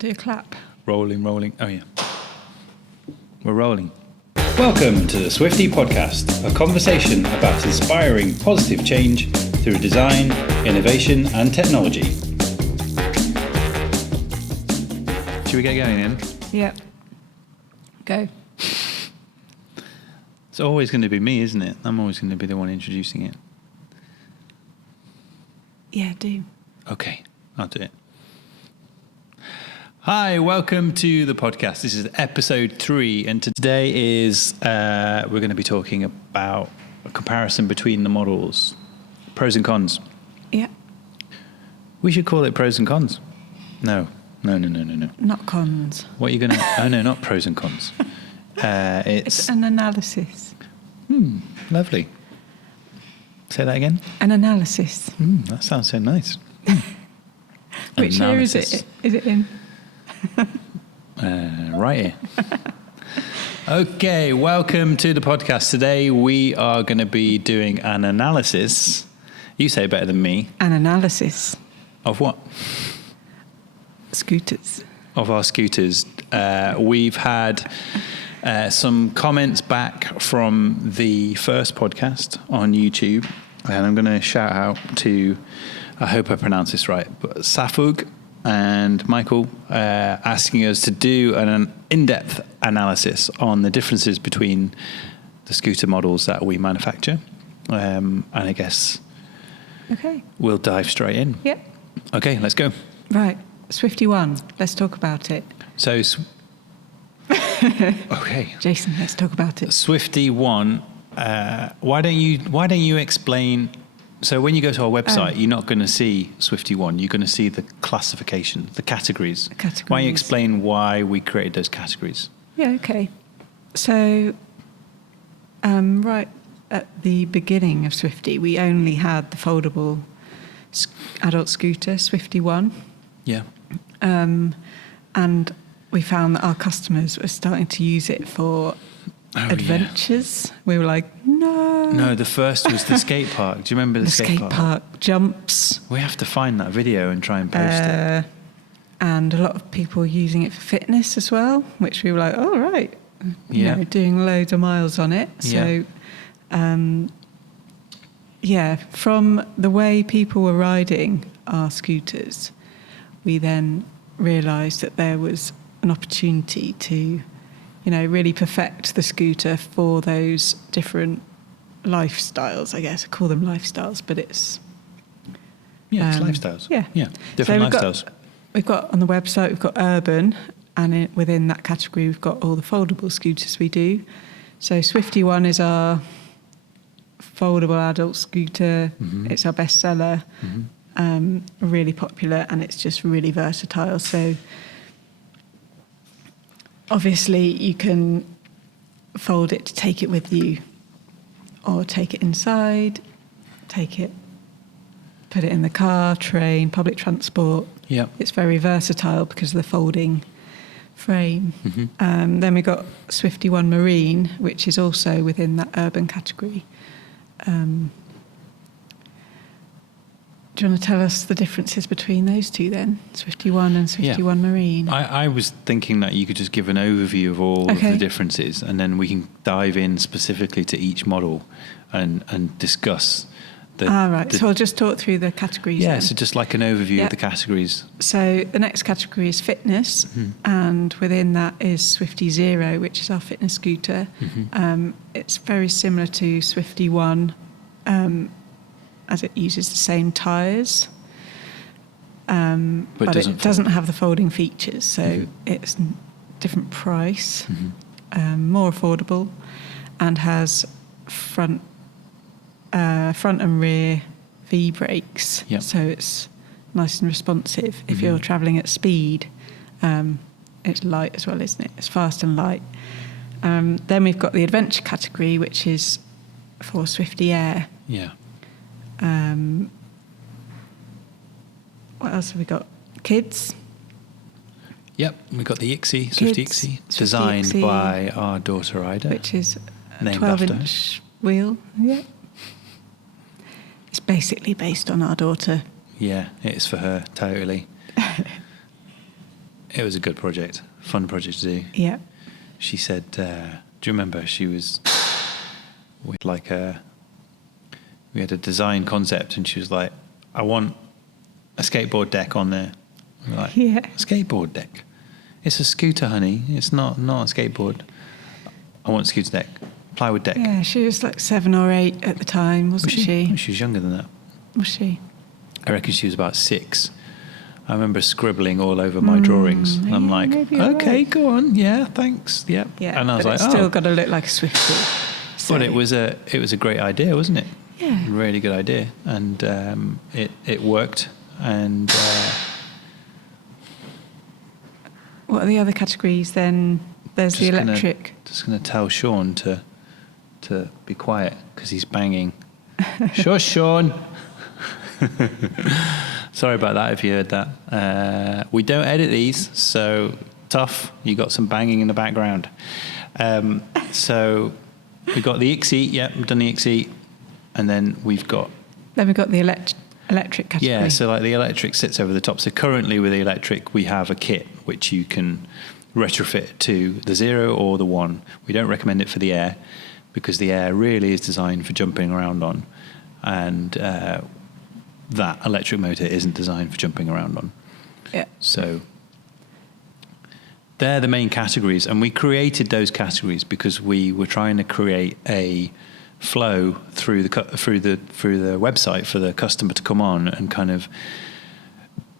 Got to do a clap. Rolling. Oh, yeah. We're rolling. Welcome to the Swifty podcast, a conversation about inspiring positive change through design, innovation, and technology. Should we get going in? Yep. Go. It's always going to be me, isn't it? I'm always going to be the one introducing it. Yeah, do. Okay, I'll do it. Hi, welcome to the podcast. This is episode 3, and today is we're going to be talking about a comparison between the models, pros and cons. Yeah. We should call it pros and cons. No. Not cons. What are you going to... Oh, no, not pros and cons. It's an analysis. Lovely. Say that again. An analysis. That sounds so nice. Which year is it? Is it in? Right here. Okay, welcome to the podcast. Today we are going to be doing an analysis. You say it better than me. An analysis. Of what? Scooters. Of our scooters. We've had some comments back from the first podcast on YouTube, and I'm going to shout out to, I hope I pronounce this right, but Safug and Michael asking us to do an in-depth analysis on the differences between the scooter models that we manufacture. And I guess we'll dive straight in. Yep. Okay, let's go. Right. SwiftyONE. Let's talk about it. So, okay. Jason, let's talk about it. SwiftyONE. Why don't you explain? So when you go to our website, you're not going to see SwiftyONE. You're going to see the classification, the categories. Why don't you explain why we created those categories? Yeah, okay. So, right at the beginning of Swifty, we only had the foldable adult scooter, SwiftyONE. Yeah. And we found that our customers were starting to use it for adventures. Yeah. We were like, no, the first was the skate park. Do you remember the skate park jumps? We have to find that video and try and post it. And a lot of people using it for fitness as well, which we were like, oh, right. Yeah. You know, doing loads of miles on it. So, from the way people were riding our scooters, we then realised that there was an opportunity to, really perfect the scooter for those different lifestyles, I guess. I call them lifestyles, but it's... Yeah, it's lifestyles. Yeah. Different lifestyles. We've got on the website, we've got urban, and within that category, we've got all the foldable scooters we do. So SwiftyONE is our foldable adult scooter. Mm-hmm. It's our bestseller, really popular, and it's just really versatile. So obviously you can fold it to take it with you, or take it inside, put it in the car, train, public transport. Yeah. It's very versatile because of the folding frame. Mm-hmm. Then we got SwiftyONE Marine, which is also within that urban category. Do you want to tell us the differences between those two then? SwiftyONE and SwiftyONE Marine. I was thinking that you could just give an overview of all of the differences, and then we can dive in specifically to each model and discuss right. So I'll just talk through the categories. Yeah, then. So just like an overview of the categories. So the next category is fitness, and within that is SwiftyZERO, which is our fitness scooter. It's very similar to SwiftyONE, as it uses the same tyres, but it doesn't have the folding features, so it's different price, more affordable, and has front and rear V brakes, so it's nice and responsive. If you're travelling at speed, it's light as well, isn't it? It's fast and light. Then we've got the adventure category, which is for SwiftyAIR. Yeah. What else have we got? Kids. Yep, we've got the IXI, SwiftyIXI, designed by our daughter Ida, which is a named 12-inch wheel. Yeah. It's basically based on our daughter. Yeah, it's for her, totally. it was a good project, fun project to do. Yeah. She said, do you remember she was with like we had a design concept and she was like, I want a skateboard deck on there. We're like, Yeah. a skateboard deck? It's a scooter, honey. It's not a skateboard. I want a scooter deck. Plywood deck. Yeah, she was like 7 or 8 at the time, wasn't she? She was younger than that. Was she? I reckon she was about 6. I remember scribbling all over my drawings. And I'm like, okay, right. go on. Yeah, thanks. Yeah. Yeah, And I was but like, it's still got to look like a Swifty. So, But it was a great idea, wasn't it? Yeah. Really good idea. And it worked. And what are the other categories then? There's the electric. Just going to tell Sean to be quiet because he's banging. Shush, Sean. Sorry about that if you heard that. We don't edit these, so tough. You got some banging in the background. So we've got the IXI. Yeah, we've done the IXI. And then we've got... Then we've got the electric category. Yeah, so like the electric sits over the top. So currently with the electric, we have a kit which you can retrofit to the Zero or the One. We don't recommend it for the Air because the Air really is designed for jumping around on. And that electric motor isn't designed for jumping around on. Yeah. So they're the main categories. And we created those categories because we were trying to create a flow through the website for the customer to come on and kind of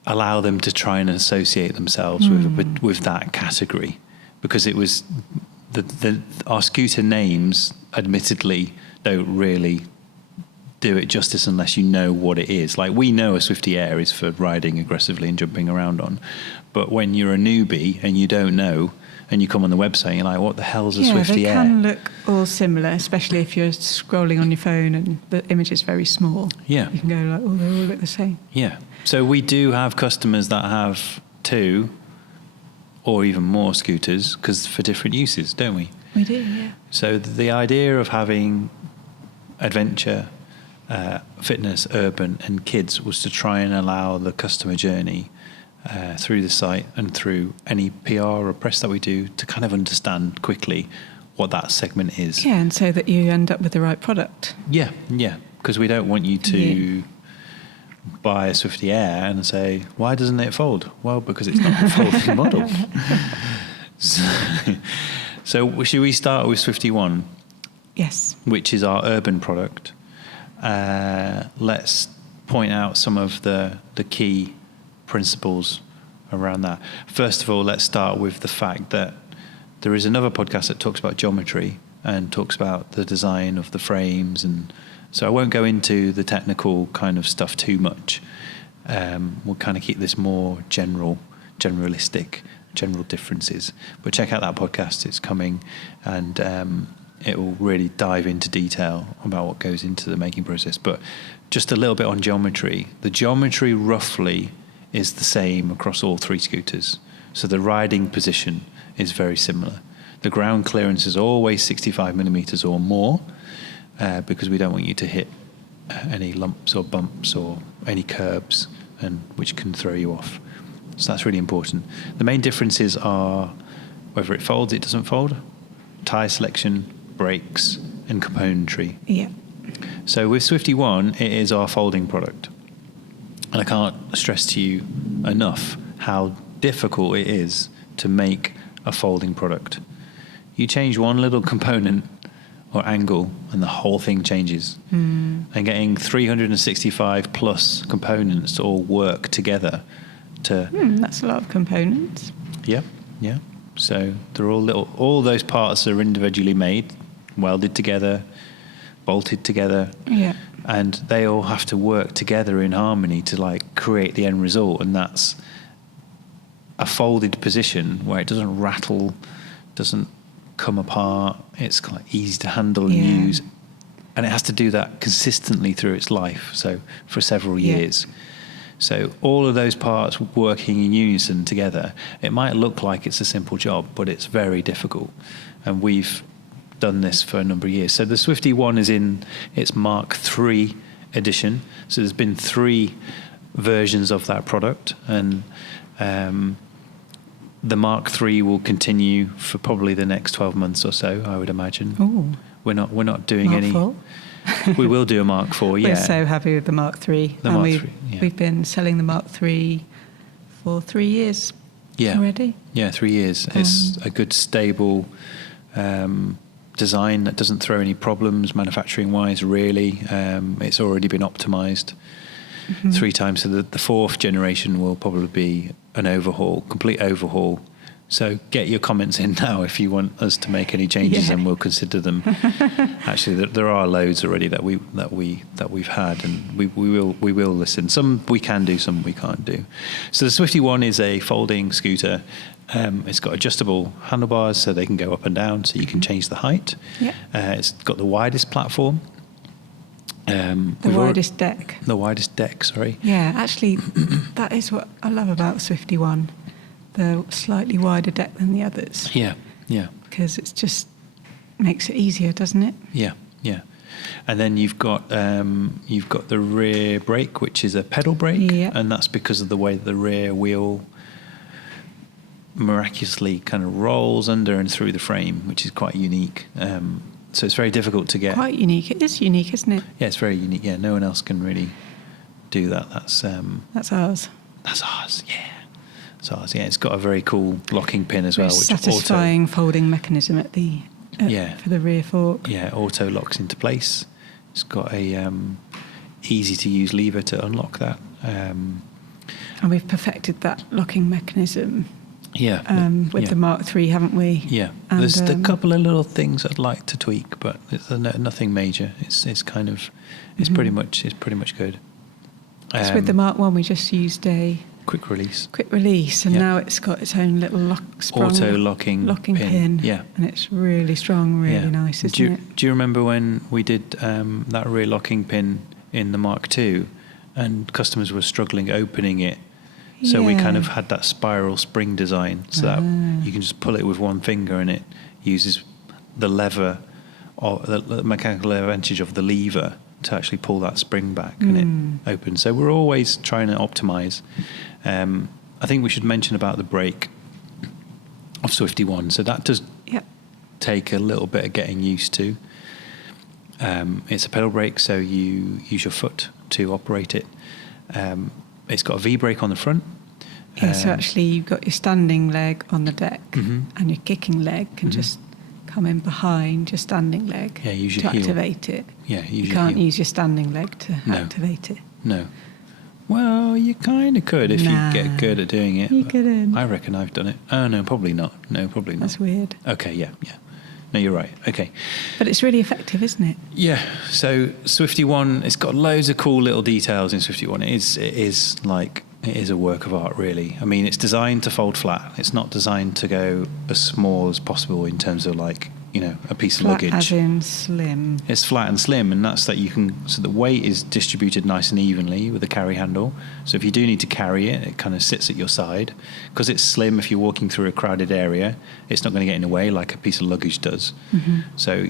allow them to try and associate themselves with that category, because it was our scooter names admittedly don't really do it justice unless you know what it is. Like, we know a SwiftyAIR is for riding aggressively and jumping around on, but when you're a newbie and you don't know and you come on the website, you're like, what the hell's a SwiftyAIR? They can look all similar, especially if you're scrolling on your phone and the image is very small. Yeah. You can go like, oh, they all look the same. Yeah. So we do have customers that have 2 or even more scooters because for different uses, don't we? We do, yeah. So the idea of having adventure, fitness, urban and kids was to try and allow the customer journey through the site and through any PR or press that we do to kind of understand quickly what that segment is. Yeah, and so that you end up with the right product. Yeah, because we don't want you to buy a SwiftyAIR and say, why doesn't it fold? Well, because it's not a folding model. So should we start with SwiftyONE? Yes. Which is our urban product. Let's point out some of the key principles around that. First of all, let's start with the fact that there is another podcast that talks about geometry and talks about the design of the frames, and so I won't go into the technical kind of stuff too much. We'll kind of keep this more generalistic, general differences. But check out that podcast, it's coming, and it will really dive into detail about what goes into the making process. But just a little bit on geometry. The geometry roughly is the same across all 3 scooters. So the riding position is very similar. The ground clearance is always 65 millimeters or more, because we don't want you to hit any lumps or bumps or any curbs, and which can throw you off. So that's really important. The main differences are whether it folds, it doesn't fold, tyre selection, brakes, and componentry. Yeah. So with SwiftyONE, it is our folding product. And I can't stress to you enough how difficult it is to make a folding product. You change one little component or angle and the whole thing changes. And getting 365 plus components to all work together to... That's a lot of components. Yeah. So they're all those parts are individually made, welded together, bolted together. Yeah. And they all have to work together in harmony to like create the end result. And that's a folded position where it doesn't rattle, doesn't come apart. It's kind of easy to handle and use. And it has to do that consistently through its life. So for several years. So all of those parts working in unison together, it might look like it's a simple job, but it's very difficult. And we've done this for a number of years. So the SwiftyONE is in its Mark III edition. So there's been 3 versions of that product. And The Mark III will continue for probably the next 12 months or so, I would imagine. Oh, We're not doing Mark any. IV. We will do a Mark IV, yeah. We're so happy with the Mark III. The and Mark we've, III, yeah. we've been selling the Mark III for 3 years already. Yeah, 3 years. It's a good, stable design that doesn't throw any problems manufacturing-wise, really. It's already been optimised 3 times. So the 4th generation will probably be an overhaul, complete overhaul. So get your comments in now if you want us to make any changes, and we'll consider them. Actually, there are loads already that we've had, and we will listen. Some we can do, some we can't do. So the SwiftyONE is a folding scooter. It's got adjustable handlebars so they can go up and down, so you can change the height. Yeah. It's got the widest platform. The widest deck. The widest deck, sorry. Yeah, actually, that is what I love about SwiftyONE. The slightly wider deck than the others. Yeah, yeah. Because it just makes it easier, doesn't it? Yeah, yeah. And then you've got the rear brake, which is a pedal brake, and that's because of the way the rear wheel miraculously kind of rolls under and through the frame, which is quite unique. So it's very difficult to get. Quite unique. It is unique, isn't it? Yeah, it's very unique. Yeah, no one else can really do that. That's ours. That's ours. Yeah. So yeah, it's got a very cool locking pin as well, which satisfying folding mechanism at the for the rear fork. Yeah, auto locks into place. It's got a easy to use lever to unlock that. And we've perfected that locking mechanism. With the Mark III, haven't we? Yeah. And, there's a couple of little things I'd like to tweak, but it's nothing major. It's kind of pretty much good. So with the Mark I, we just used a quick release, and now it's got its own little auto locking pin. Yeah, and it's really strong, really nice, isn't it? Do you remember when we did that rear locking pin in the Mark II, and customers were struggling opening it? So we kind of had that spiral spring design, so that you can just pull it with one finger, and it uses the lever, or the mechanical advantage of the lever to actually pull that spring back, and it opens. So we're always trying to optimise. I think we should mention about the brake of SwiftyONE. So that does take a little bit of getting used to. It's a pedal brake, so you use your foot to operate it. It's got a V-brake on the front. Yeah, so actually you've got your standing leg on the deck, and your kicking leg can just come in behind your standing leg to heel. Activate it. Yeah, you can't use your standing leg to activate it. No. Well, you kind of could if you get good at doing it. You couldn't. I reckon I've done it. Oh, no, probably not. That's weird. Okay, yeah. No, you're right. Okay. But it's really effective, isn't it? Yeah. So SwiftyONE, it's got loads of cool little details in SwiftyONE. It is a work of art, really. I mean, it's designed to fold flat. It's not designed to go as small as possible in terms of a piece of luggage. As in slim. It's flat and slim, and that's that you can. So the weight is distributed nice and evenly with the carry handle. So if you do need to carry it, it kind of sits at your side. Because it's slim, if you're walking through a crowded area, it's not going to get in the way like a piece of luggage does. So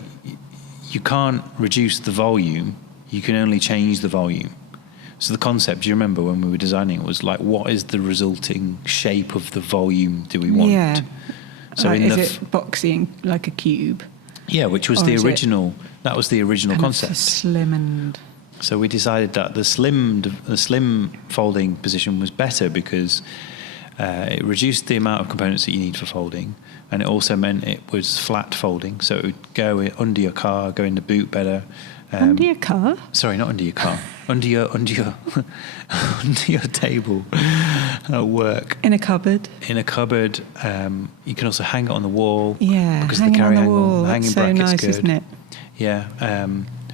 you can't reduce the volume. You can only change the volume. So the concept, do you remember when we were designing it, was like, what is the resulting shape of the volume do we want? Yeah. So is it boxy like a cube? Yeah, which was the original. That was the original concept. Slim and. So we decided that the slim folding position was better because it reduced the amount of components that you need for folding, and it also meant it was flat folding, so it would go under your car, go in the boot better. Under your car? Sorry, not under your car. under your table at work. In a cupboard. In a cupboard. You can also hang it on the wall. Yeah, because the carry angle, hanging hanging so bracket's nice, good. Isn't it? Yeah.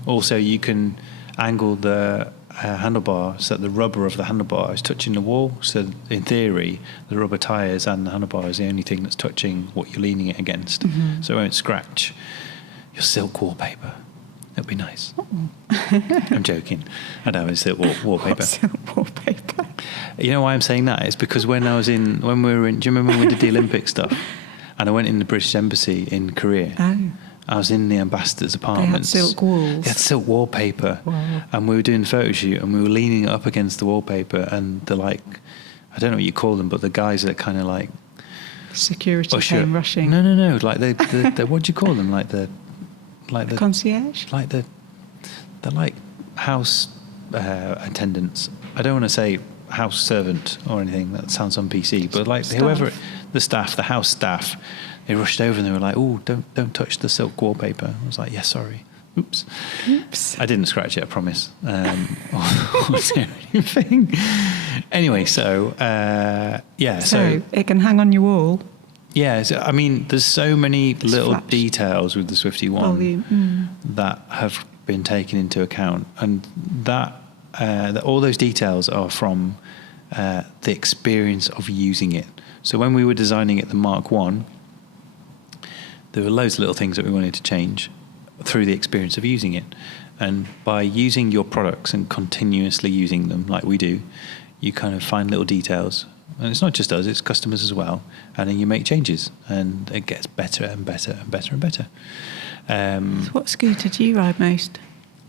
Also, you can angle the handlebar so that the rubber of the handlebar is touching the wall. So in theory, the rubber tyres and the handlebar is the only thing that's touching what you're leaning it against. So it won't scratch your silk wallpaper. That'd be nice. I'm joking. I know it's silk wallpaper. Silk wallpaper. You know why I'm saying that? It's because when we were in, do you remember when we did the Olympic stuff? And I went in the British Embassy in Korea. Oh. I was in the ambassador's apartments. They had silk walls. They had silk wallpaper. Wow. And we were doing a photo shoot and we were leaning it up against the wallpaper, and I don't know what you call them, but the guys that kind of security came rushing. No. Like the what do you call them? Like the concierge. Like the like house attendants. I don't want to say house servant or anything. That sounds on PC. But like Staff. whoever the house staff, they rushed over and they were like, "Oh, don't touch the silk wallpaper." I was like, "Yeah, sorry." Oops. I didn't scratch it, I promise. Or do anything. Anyway, so it can hang on your wall. Yeah, so, I mean, there's so many little flash. details with the SwiftyONE Volume. that have been taken into account, and that all those details are from the experience of using it. So when we were designing it, the Mark 1, there were loads of little things that we wanted to change through the experience of using it. And by using your products and continuously using them like we do, you kind of find little details. And it's not just us, it's customers as well. And then you make changes and it gets better and better and better and better. So what scooter do you ride most?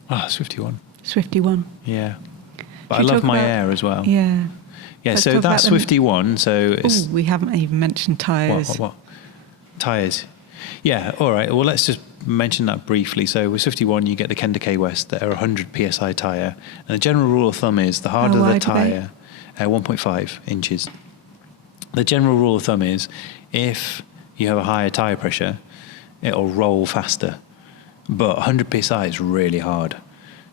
SwiftyONE. SwiftyONE. Yeah. But I Should we love talk my about- Air as well. Yeah. Yeah, Let's so talk that's about them. SwiftyONE. So it's We haven't even mentioned tyres. What? Tyres. Yeah, all right. Well, let's just mention that briefly. So with SwiftyONE, you get the Kenda K West that are 100 PSI tyre. And the general rule of thumb is the harder the wide are they? tyre, 1.5 inches. The general rule of thumb is if you have a higher tyre pressure, it'll roll faster. But 100 PSI is really hard.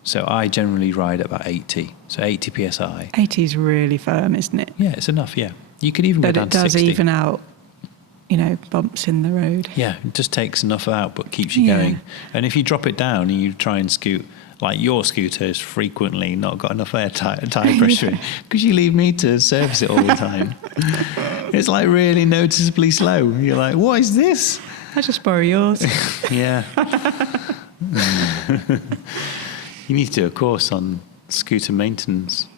So I generally ride at about 80. So 80 PSI. 80 is really firm, isn't it? Yeah, it's enough, yeah. You could even go But down it to does 60. even out, bumps in the road. Yeah, it just takes enough out but keeps you Yeah. going. And if you drop it down and you try and scoot, like your scooter has frequently not got enough air tire pressure because you leave me to service it all the time. It's like really noticeably slow. You're like, what is this? I just borrow yours. Yeah. You need to do a course on scooter maintenance.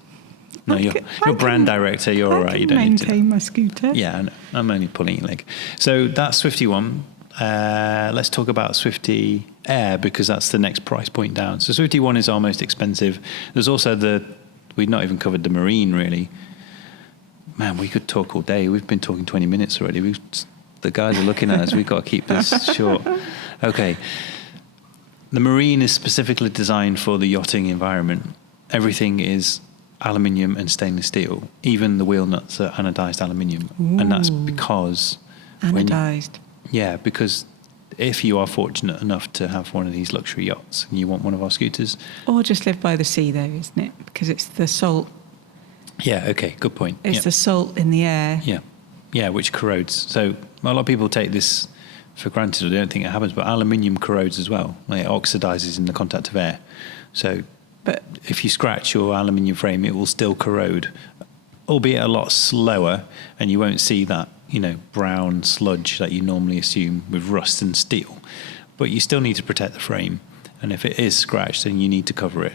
No, you're brand director. You're all right. You don't need to. maintain my scooter. Yeah, I know. I'm only pulling your leg. So that's SwiftyONE. Let's talk about SwiftyAIR because that's the next price point down. So SwiftyONE is our most expensive. There's also we've not even covered the Marine really. Man, we could talk all day. We've been talking 20 minutes already. The guys are looking at us. We've got to keep this short. Okay. The Marine is specifically designed for the yachting environment. Everything is aluminium and stainless steel. Even the wheel nuts are anodized aluminium. Ooh. And that's because... Anodized. Yeah, because if you are fortunate enough to have one of these luxury yachts and you want one of our scooters... Or just live by the sea, though, isn't it? Because it's the salt. Yeah, okay, good point. It's the salt in the air. Yeah, which corrodes. So a lot of people take this for granted or they don't think it happens, but aluminium corrodes as well. Like it oxidizes in the contact of air. So But if you scratch your aluminium frame, it will still corrode, albeit a lot slower, and you won't see that, brown sludge that you normally assume with rust and steel. But you still need to protect the frame. And if it is scratched, then you need to cover it,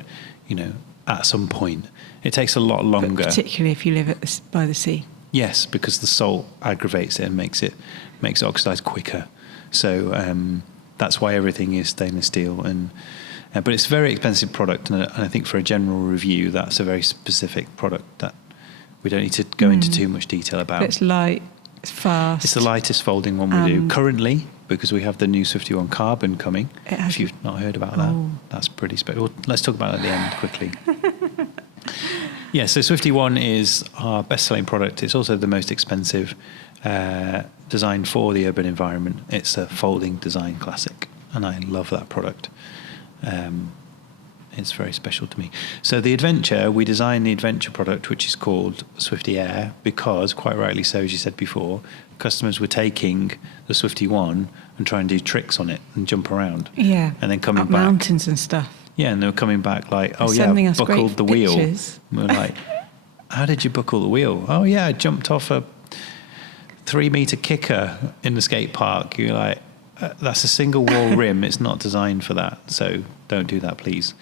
at some point. It takes a lot longer. particularly if you live by the sea. Yes, because the salt aggravates it and makes it oxidize quicker. So that's why everything is stainless steel. But it's a very expensive product, and I think for a general review, that's a very specific product that we don't need to go into too much detail about. But it's light, it's fast. It's the lightest folding one we do currently, because we have the new SwiftyONE Carbon coming. If you've not heard about that, that's pretty special. Well, let's talk about it at the end quickly. Yeah, so SwiftyONE is our best-selling product. It's also the most expensive, designed for the urban environment. It's a folding design classic, and I love that product. It's very special to me. So we designed the adventure product, which is called SwiftyAIR, because, quite rightly so, as you said before, customers were taking the SwiftyONE and trying to do tricks on it and jump around. Yeah. And then coming up back. mountains and stuff. Yeah, and they were coming back like, oh Sending yeah, us buckled great the wheel. pictures. And we're like, how did you buckle the wheel? Oh yeah, I jumped off a 3-meter kicker in the skate park. You're like, that's a single wall rim. It's not designed for that. So don't do that, please.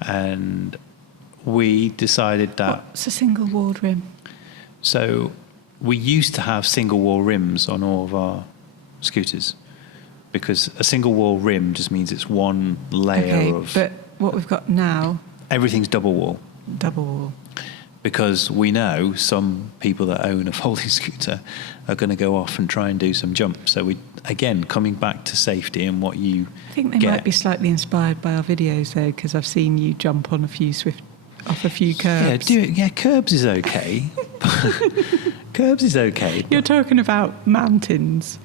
And we decided that... What's a single walled rim? So we used to have single wall rims on all of our scooters, because a single wall rim just means it's one layer of... But what we've got now... Everything's double wall. Double wall. because we know some people that own a folding scooter are going to go off and try and do some jumps. So we, again, coming back to safety and what you I think they might be slightly inspired by our videos though, because I've seen you jump on off a few curbs. Yeah, do it. Yeah, curbs is okay. Curbs is okay. You're talking about mountains.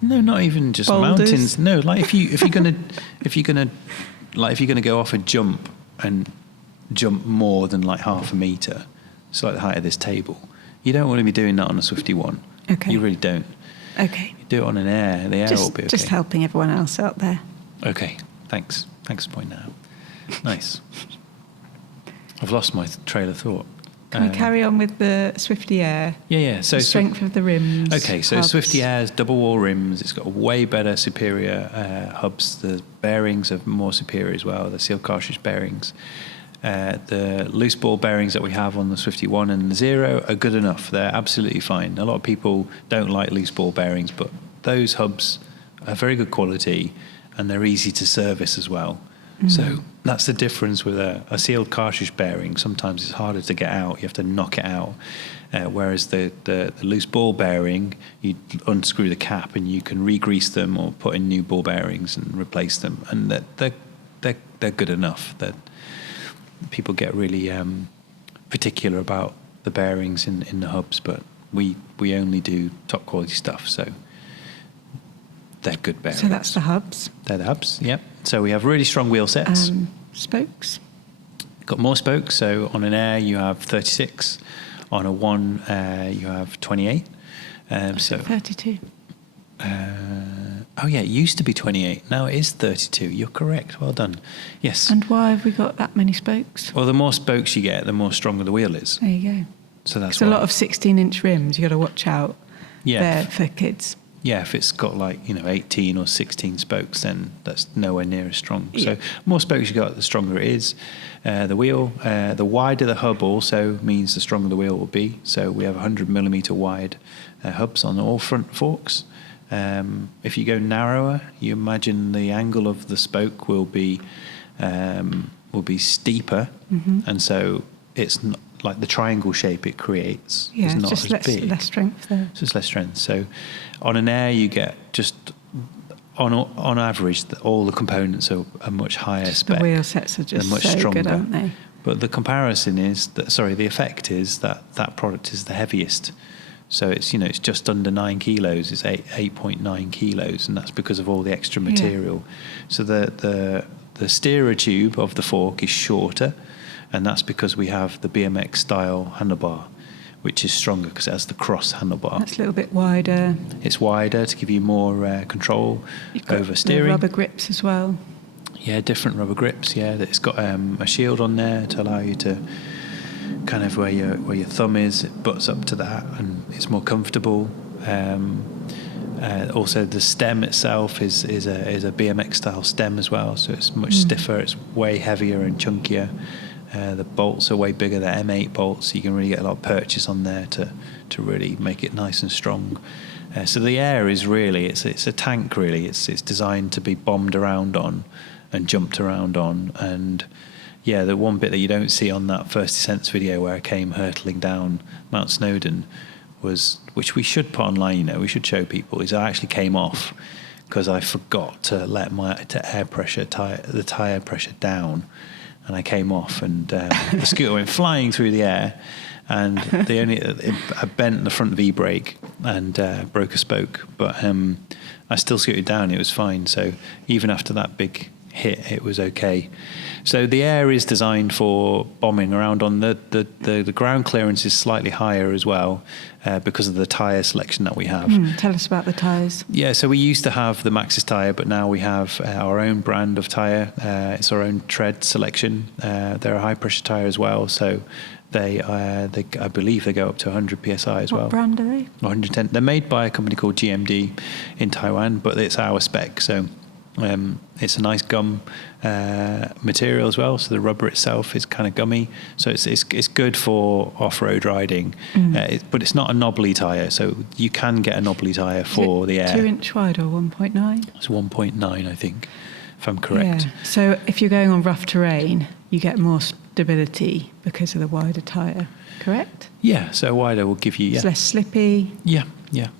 No, not even just Boulders. mountains. No, like if you're gonna go off a jump and jump more than like half a metre, it's like the height of this table. You don't want to be doing that on a SwiftyONE. Okay. You really don't. Okay. You do it on an Air. The Air will be okay. Just helping everyone else out there. Okay. Thanks for pointing that out. Nice. I've lost my trail of thought. Can we carry on with the SwiftyAIR? Yeah. So the strength of the rims. Okay, so hubs. SwiftyAIR's double wall rims. It's got way better, superior hubs. The bearings are more superior as well. The sealed cartridge bearings. The loose ball bearings that we have on the SwiftyONE and the Zero are good enough. They're absolutely fine. A lot of people don't like loose ball bearings, but those hubs are very good quality and they're easy to service as well. So that's the difference with a sealed cartridge bearing. Sometimes it's harder to get out. You have to knock it out. Whereas the loose ball bearing, you unscrew the cap and you can re-grease them or put in new ball bearings and replace them. And they're good enough. That people get really particular about the bearings in the hubs, but we only do top quality stuff. So they're good bearings. So that's the hubs. They're the hubs, yep. So we have really strong wheel sets. Spokes. Got more spokes. So on an Air you have 36. On a One you have 28. So 32. Oh yeah, it used to be 28. Now it is 32. You're correct. Well done. Yes. And why have we got that many spokes? Well, the more spokes you get, the more stronger the wheel is. There you go. So that's a lot of 16-inch rims. You got to watch out. Yeah. There for kids. Yeah, if it's got 18 or 16 spokes, then that's nowhere near as strong. Yeah. So more spokes you got, the stronger it is. The wheel, the wider the hub also means the stronger the wheel will be. So we have 100mm wide hubs on all front forks. If you go narrower, you imagine the angle of the spoke will be steeper, and so it's not, like the triangle shape it creates is not just as big. less strength there. So it's less strength. So on an Air, you get just on average, all the components are a much higher spec. The wheel sets are just much so stronger. good, aren't they? But the comparison is the effect is that product is the heaviest. So it's it's just under 9 kilos. It's 8.9 kilos, and that's because of all the extra material. So the steerer tube of the fork is shorter, and that's because we have the BMX style handlebar, which is stronger because it has the cross handlebar. That's a little bit wider. It's wider to give you more control You've got over steering. The rubber grips as well. Yeah, different rubber grips. Yeah, it's got a shield on there to allow you to kind of where your thumb is, it butts up to that, and it's more comfortable. Also, the stem itself is a BMX style stem as well, so it's much stiffer. It's way heavier and chunkier. The bolts are way bigger. They're M8 bolts, so you can really get a lot of purchase on there to really make it nice and strong. So the Air is really it's a tank. Really, it's designed to be bombed around on and jumped around on. And yeah, the one bit that you don't see on that first descents video where I came hurtling down Mount Snowdon was, which we should put online. We should show people. Is I actually came off because I forgot to let the tire pressure down. And I came off, and the scooter went flying through the air, and I bent the front V-brake and broke a spoke, but I still scooted down. It was fine. So even after that big hit, it was okay. So the Air is designed for bombing around on the ground clearance is slightly higher as well because of the tyre selection that we have. Tell us about the tyres. Yeah, so we used to have the Maxxis tyre, but now we have our own brand of tyre. It's our own tread selection. They're a high pressure tyre as well, so they I believe they go up to 100 psi as well. What brand are they? 110. They're made by a company called GMD in Taiwan, but it's our spec. So it's a nice gum material as well, so the rubber itself is kind of gummy, so it's good for off-road riding, but it's not a knobbly tyre, so you can get a knobbly tyre for the Air. 2-inch wide or 1.9? It's 1.9, I think, if I'm correct. Yeah. So if you're going on rough terrain, you get more stability because of the wider tyre, correct? Yeah, so wider will give you It's less slippy. Yeah,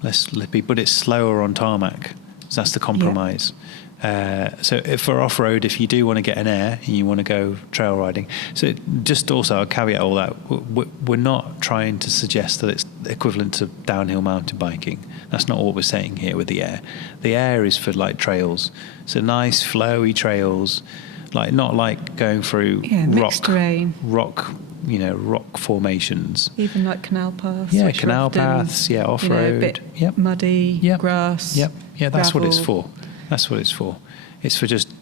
less slippy, but it's slower on tarmac. So that's the compromise. So if for off-road, if you do want to get an air and you want to go trail riding, so just also I'll caveat all that, we're not trying to suggest that it's equivalent to downhill mountain biking. That's not what we're saying here with the air. The air is for like trails, so nice flowy trails, like not like going through mixed terrain, rock formations, even like canal paths. Yeah, canal paths. Yeah, off-road. A bit muddy, grass. Yeah, that's gravel. what it's for. That's what it's for. It's for just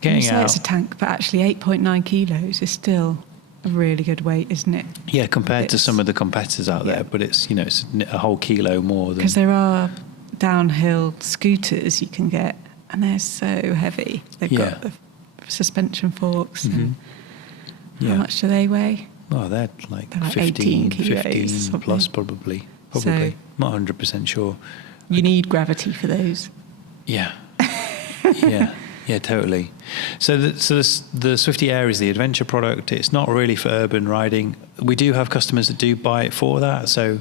getting out. It's a tank, but actually 8.9 kilos is still a really good weight, isn't it? Yeah, compared to some of the competitors out there, but it's it's a whole kilo more than. Because there are downhill scooters you can get, and they're so heavy. They've got the suspension forks. And how much do they weigh? Oh, they're like 15 kilos, 15 plus probably. So, not 100% sure. You need gravity for those. Yeah. Yeah, totally. So the SwiftyAIR is the adventure product. It's not really for urban riding. We do have customers that do buy it for that. So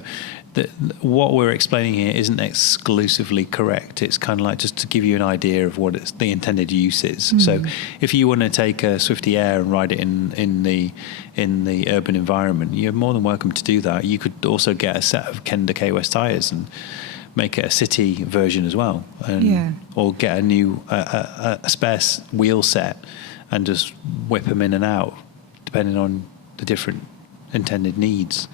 what we're explaining here isn't exclusively correct. It's kind of like just to give you an idea of what the intended use is. So if you want to take a SwiftyAIR and ride it in the urban environment, you're more than welcome to do that. You could also get a set of Kenda K West tyres and make it a city version as well, or get a new a spare wheel set and just whip them in and out depending on the different intended needs.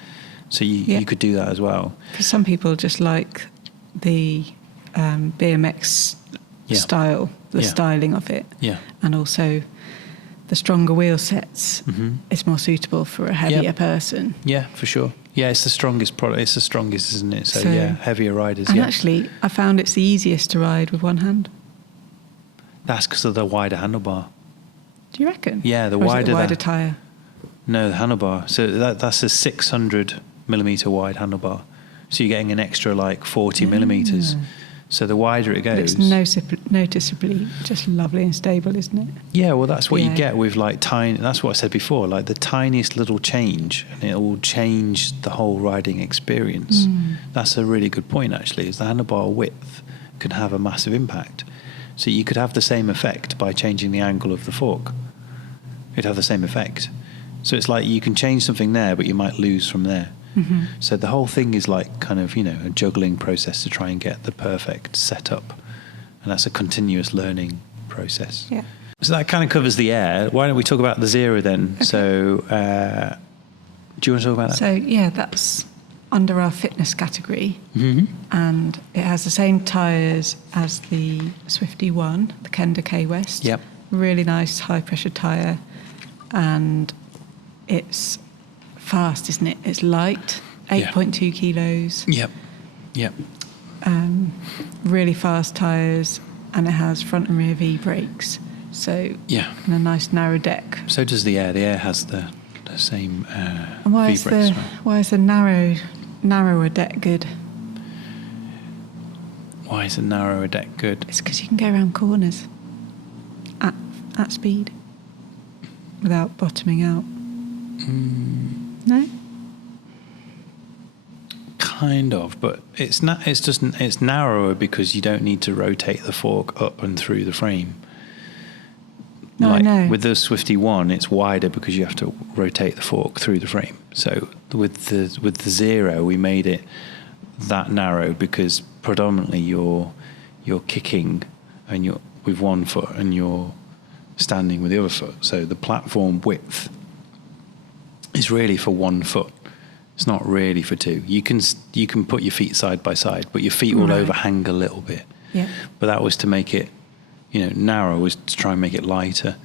So you could do that as well. Because some people just like the BMX style, the styling of it, and also the stronger wheel sets. It's more suitable for a heavier person. Yeah, for sure. Yeah, it's the strongest product. It's the strongest, isn't it? So heavier riders. And actually, I found it's the easiest to ride with one hand. That's because of the wider handlebar. Do you reckon? Yeah, the wider tyre. No, the handlebar. So that's a 600 millimeter wide handlebar. So you're getting an extra like 40 millimeters. So the wider it goes, but it's noticeably just lovely and stable, isn't it? Yeah, well, that's what you get with like tiny. That's what I said before, like the tiniest little change, and it will change the whole riding experience. That's a really good point, actually. Is the handlebar width can have a massive impact. So you could have the same effect by changing the angle of the fork. It'd have the same effect. So it's like you can change something there, but you might lose from there. So the whole thing is like kind of, a juggling process to try and get the perfect setup. And that's a continuous learning process. Yeah. So that kind of covers the air. Why don't we talk about the Zero then? Okay. So do you want to talk about that? So, that's under our fitness category. And it has the same tyres as the SwiftyONE, the Kenda K West. Yep. Really nice high-pressure tyre. And it's fast, isn't it? It's light, 8.2 kilos. Yep. Really fast tyres, and it has front and rear V brakes. So and a nice narrow deck. So does the Air. The Air has the same and why V brakes. Why is the narrower deck good? Why is a narrower deck good? It's because you can go around corners at speed without bottoming out. No? Kind of, but it's not. It's narrower because you don't need to rotate the fork up and through the frame. No, I know. With the SwiftyONE, it's wider because you have to rotate the fork through the frame. So with the Zero, we made it that narrow because predominantly you're kicking and you're with one foot and you're standing with the other foot. So the platform width is really for 1 foot. It's not really for two. You can put your feet side by side, but your feet will overhang a little bit. Yeah. But that was to make it, narrow, was to try and make it lighter.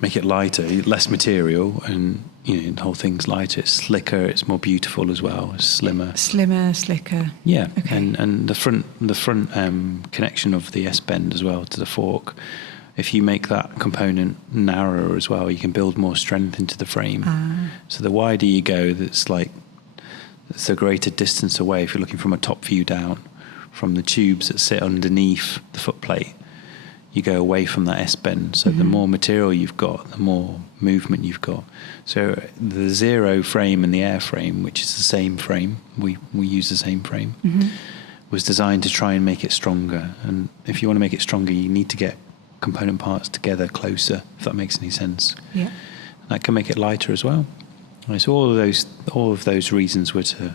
Less material, and the whole thing's lighter. It's slicker. It's more beautiful as well. It's slimmer, slicker. Yeah. Okay. And the front connection of the S bend as well to the fork. If you make that component narrower as well, you can build more strength into the frame. So the wider you go, it's a greater distance away if you're looking from a top view down from the tubes that sit underneath the footplate. you go away from that S-bend. So the more material you've got, the more movement you've got. So the Zero frame and the Air frame, which is the same frame, we use the same frame, was designed to try and make it stronger. And if you want to make it stronger, you need to get component parts together closer, if that makes any sense. Yeah. That can make it lighter as well. And so all of those reasons were to.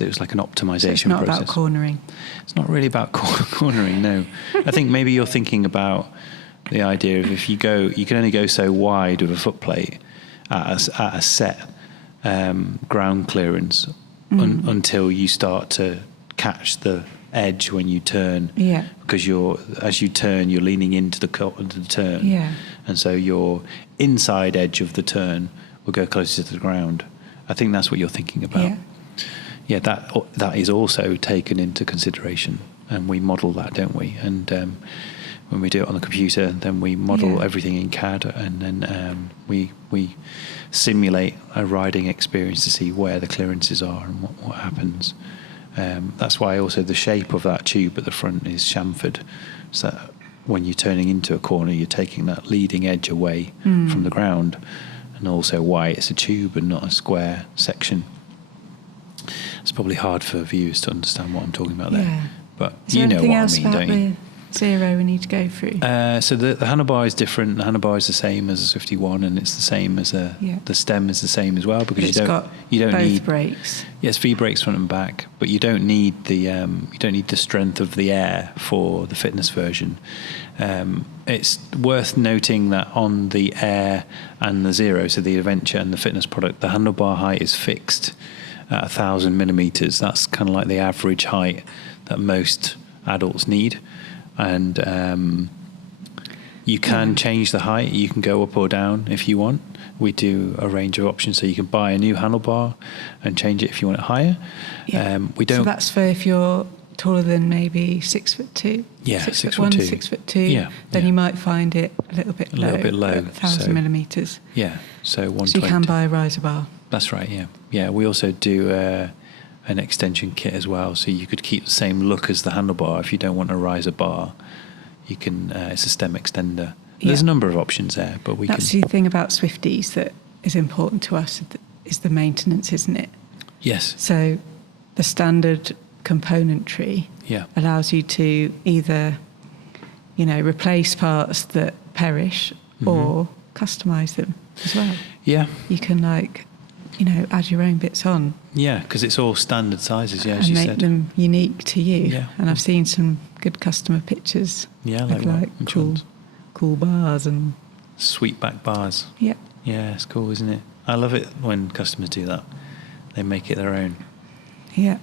It was like an optimization So it's not process. about cornering. It's not really about cornering, no. I think maybe you're thinking about the idea of if you can only go so wide with a footplate at a set ground clearance until you start to catch the edge when you turn. Yeah. Because as you turn, you're leaning into the turn. Yeah. And so your inside edge of the turn will go closer to the ground. I think that's what you're thinking about. Yeah. Yeah, that is also taken into consideration, and we model that, don't we? And when we do it on the computer, then we model everything in CAD, and then we simulate a riding experience to see where the clearances are and what happens. That's why also the shape of that tube at the front is chamfered, so that when you're turning into a corner, you're taking that leading edge away from the ground, and also why it's a tube and not a square section. It's probably hard for viewers to understand what I'm talking about there. Yeah. But Is you there know what I anything mean, else don't about you? the Zero we need to go through? So the handlebar is different. The handlebar is the same as a SwiftyONE, and it's the same as the stem is the same as well, because you don't both need brakes. Yes, V brakes front and back, but you don't need the strength of the Air for the fitness version. It's worth noting that on the Air and the Zero, so the Adventure and the fitness product, the handlebar height is fixed at 1,000 millimeters. That's kind of like the average height that most adults need, and you can change the height. You can go up or down if you want. We do a range of options, so you can buy a new handlebar and change it if you want it higher. Yeah. We don't. So that's for if you're taller than maybe 6'2". Yeah, 6'1", 6'2". Yeah, Then yeah. you might find it a little bit low. 1,000 millimeters. Yeah, so 120. So you can buy a riser bar. That's right. Yeah, yeah. We also do an extension kit as well, so you could keep the same look as the handlebar if you don't want a riser bar. You can. It's a stem extender. There's a number of options there, but That's the thing about Swifties that is important to us, is the maintenance, isn't it? Yes. So the standard componentry allows you to either, replace parts that perish or customize them as well. Yeah. You can add your own bits on. Yeah, because it's all standard sizes, as and you make said. them unique to you. Yeah. And I've seen some good customer pictures. Yeah, of which ones? cool bars and Sweet back bars. yeah. Yeah, it's cool, isn't it? I love it when customers do that. They make it their own. Yeah.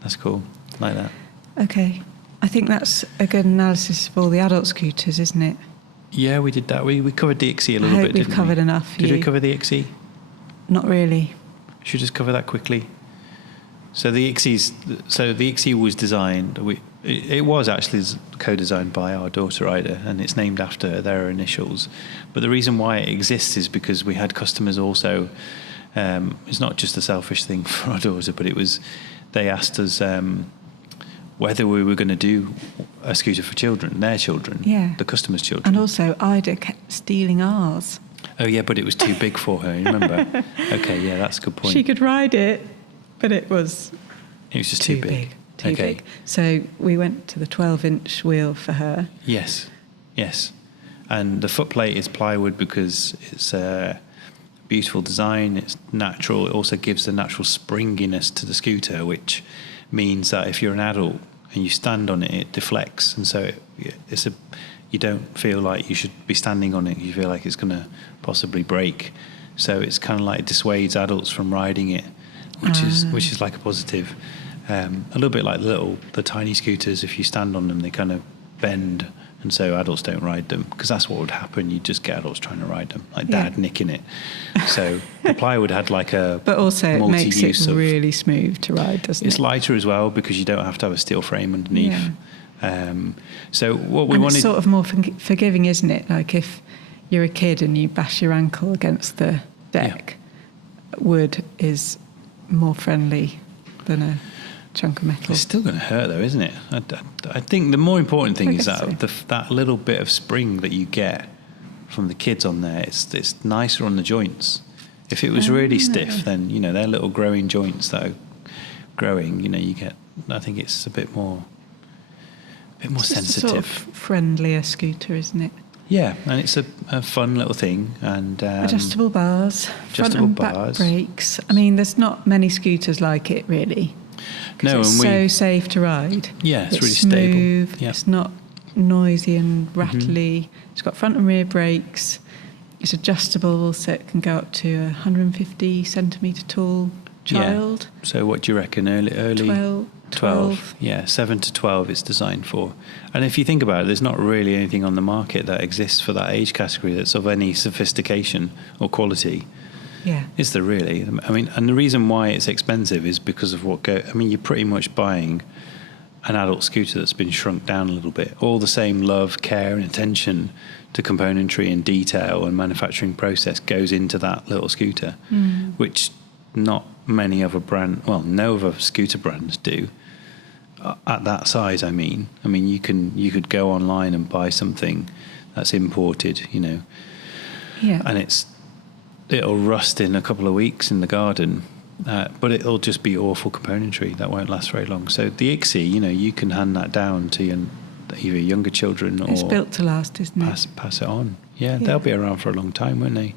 That's cool. Like that. Okay. I think that's a good analysis of all the adult scooters, isn't it? Yeah, we did that. We covered the IXI a little I hope bit, we've didn't covered we? enough. Did we cover the IXI? Not really. Should we just cover that quickly? So the IXI was designed. It was actually co-designed by our daughter Ida, and it's named after their initials. But the reason why it exists is because we had customers also. It's not just a selfish thing for our daughter, but they asked us whether we were going to do a scooter for children, their children, the customers' children. And also Ida kept stealing ours. Oh yeah, but it was too big for her. You remember? Okay, yeah, that's a good point. She could ride it, but it was just too big. Too big. So we went to the 12-inch wheel for her. Yes. And the footplate is plywood because it's a beautiful design. It's natural. It also gives the natural springiness to the scooter, which means that if you're an adult and you stand on it, it deflects, and so you don't feel like you should be standing on it. You feel like it's going to possibly break. So it's kind of like dissuades adults from riding it, which is like a positive. A little bit like the tiny scooters. If you stand on them, they kind of bend, and so adults don't ride them, because that's what would happen. You just get adults trying to ride them, like dad nicking it. So the plywood had like a but also it makes it of, really smooth to ride, doesn't it? It's lighter as well because you don't have to have a steel frame underneath. Yeah. So what we and wanted, it's sort of more forgiving, isn't it? Like if you're a kid and you bash your ankle against the deck, wood is more friendly than a chunk of metal. It's still going to hurt, though, isn't it? I think the more important thing I is guess that so. that little bit of spring that you get from the kids on there. It's nicer on the joints. If it was really stiff, then they're little growing joints that are growing. You get. I think it's a bit more It's just sensitive. a sort of friendlier scooter, isn't it? Yeah, and it's a fun little thing. And Adjustable bars, front adjustable and bars. back brakes. I mean, there's not many scooters like it, really. 'Cause No, it's and so safe to ride. Yeah, it's really smooth. stable. Yeah. It's not noisy and rattly. It's got front and rear brakes. It's adjustable, so it can go up to a 150 centimetre tall child. Yeah. So what do you reckon? Early 12. Yeah, 7 to 12 it's designed for. And if you think about it, there's not really anything on the market that exists for that age category that's of any sophistication or quality. Yeah. Is there really? I mean, and the reason why it's expensive is because of you're pretty much buying an adult scooter that's been shrunk down a little bit. All the same love, care and attention to componentry and detail and manufacturing process goes into that little scooter, which not many other no other scooter brands do. At that size, I mean, you could go online and buy something that's imported, Yeah. and it'll rust in a couple of weeks in the garden, but it'll just be awful componentry that won't last very long. So the IXI, you can hand that down to either younger children or It's built to last, isn't it? pass it on. Yeah, Yeah. they'll be around for a long time, won't they?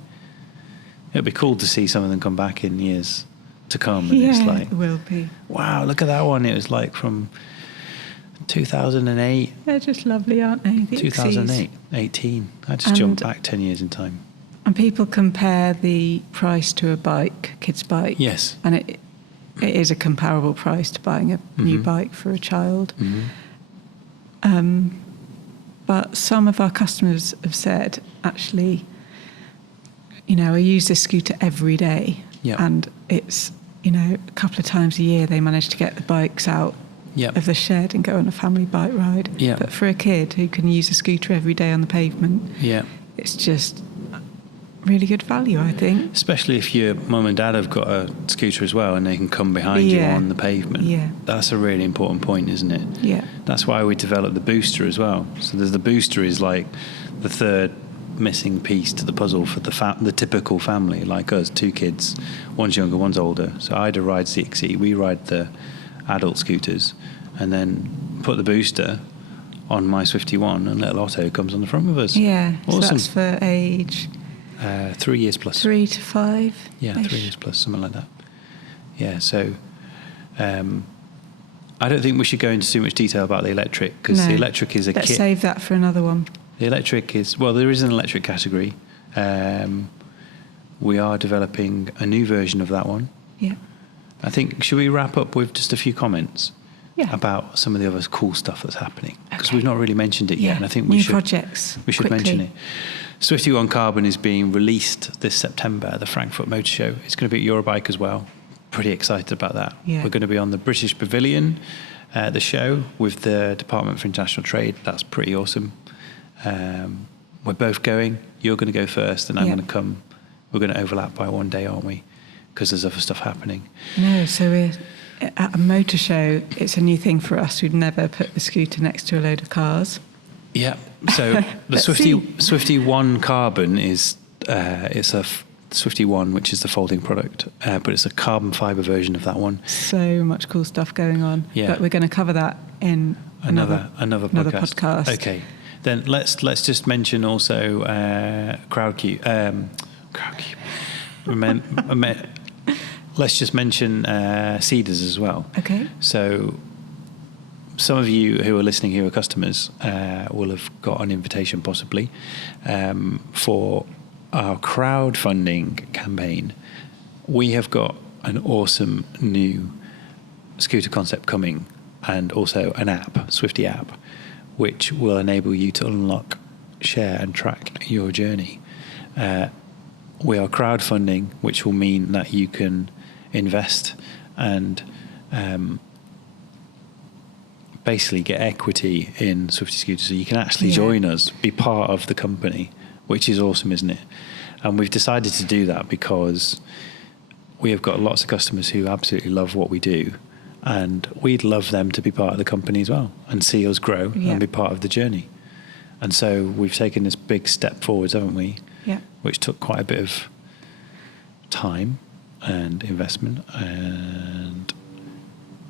It'll be cool to see some of them come back in years to come, and it's like, it will be. wow, look at that one. It was like from 2008, They're just lovely, aren't they? The 2008, Ixies. 18. I just jumped back 10 years in time. And people compare the price to a bike, kid's bike. Yes. And it is a comparable price to buying a new bike for a child. But some of our customers have said, actually, I use this scooter every day. Yeah. And it's, a couple of times a year they manage to get the bikes out Yep. of the shed and go on a family bike ride. Yeah. But for a kid who can use a scooter every day on the pavement, Yeah. it's just really good value, I think. Especially if your mum and dad have got a scooter as well and they can come behind you Yeah. on the pavement. Yeah. That's a really important point, isn't it? Yeah. That's why we developed the booster as well. So the booster is like the third missing piece to the puzzle for the typical family, like us, 2 kids, one's younger, one's older. So Ida rides the IXI, we ride the adult scooters, and then put the booster on my SwiftyONE, and little Otto comes on the front with us. Yeah. So Awesome. that's for age 3 years plus. 3 to 5. Yeah, 3 years plus, something like that. Yeah, so I don't think we should go into too much detail about the electric, because the electric is a Let's kit. save that for another one. The electric is, there is an electric category. We are developing a new version of that one. Yeah. I think, should we wrap up with just a few comments Yeah. about some of the other cool stuff that's happening? Because Okay. we've not really mentioned it yet, and I think we New should. projects. We should quickly. mention it. SwiftyONE Carbon is being released this September at the Frankfurt Motor Show. It's going to be at Eurobike as well. Pretty excited about that. Yeah. We're going to be on the British Pavilion at the show with the Department for International Trade. That's pretty awesome. We're both going. You're going to go first, and I'm Yeah. going to come. We're going to overlap by one day, aren't we? Because there's other stuff happening. No, so we're at a motor show. It's a new thing for us. We'd never put the scooter next to a load of cars. Yeah. So the Let's see. SwiftyONE Carbon is it's a SwiftyONE, which is the folding product, but it's a carbon fiber version of that one. So much cool stuff going on. Yeah. But we're going to cover that in Another podcast. Okay. Then let's just mention also Crowdcube. Let's just mention Cedars as well. Okay. So some of you who are listening who are customers will have got an invitation possibly for our crowdfunding campaign. We have got an awesome new scooter concept coming, and also an app, Swifty app, which will enable you to unlock, share and track your journey. We are crowdfunding, which will mean that you can invest and basically get equity in Swifty Scooters. So you can actually join us, be part of the company, which is awesome, isn't it? And we've decided to do that because we have got lots of customers who absolutely love what we do, And we'd love them to be part of the company as well and see us grow and be part of the journey. And so we've taken this big step forwards, haven't we? Yeah. Which took quite a bit of time and investment and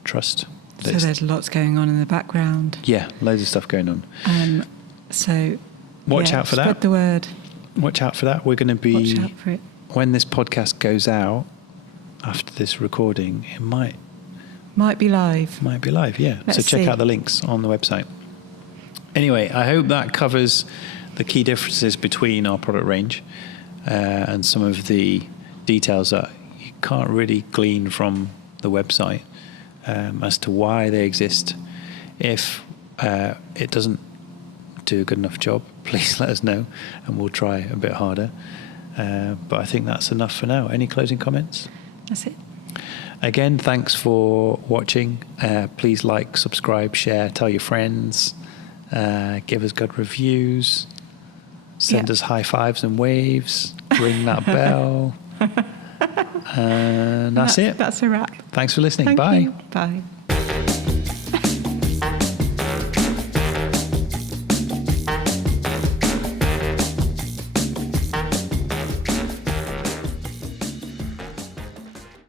trust. So there's lots going on in the background. Yeah, loads of stuff going on. So watch out for that. Spread the word. Watch out for that. We're going to be... Watch out for it. When this podcast goes out, after this recording, it might be live. Might be live, yeah. Let's so check see. out the links on the website. Anyway, I hope that covers the key differences between our product range and some of the details that you can't really glean from the website as to why they exist. If it doesn't do a good enough job, please let us know and we'll try a bit harder. But I think that's enough for now. Any closing comments? That's it. Again, thanks for watching. Please like, subscribe, share, tell your friends, give us good reviews, send us high fives and waves, ring that bell. And that's it. That's a wrap. Thanks for listening. Thank Bye. you. Bye.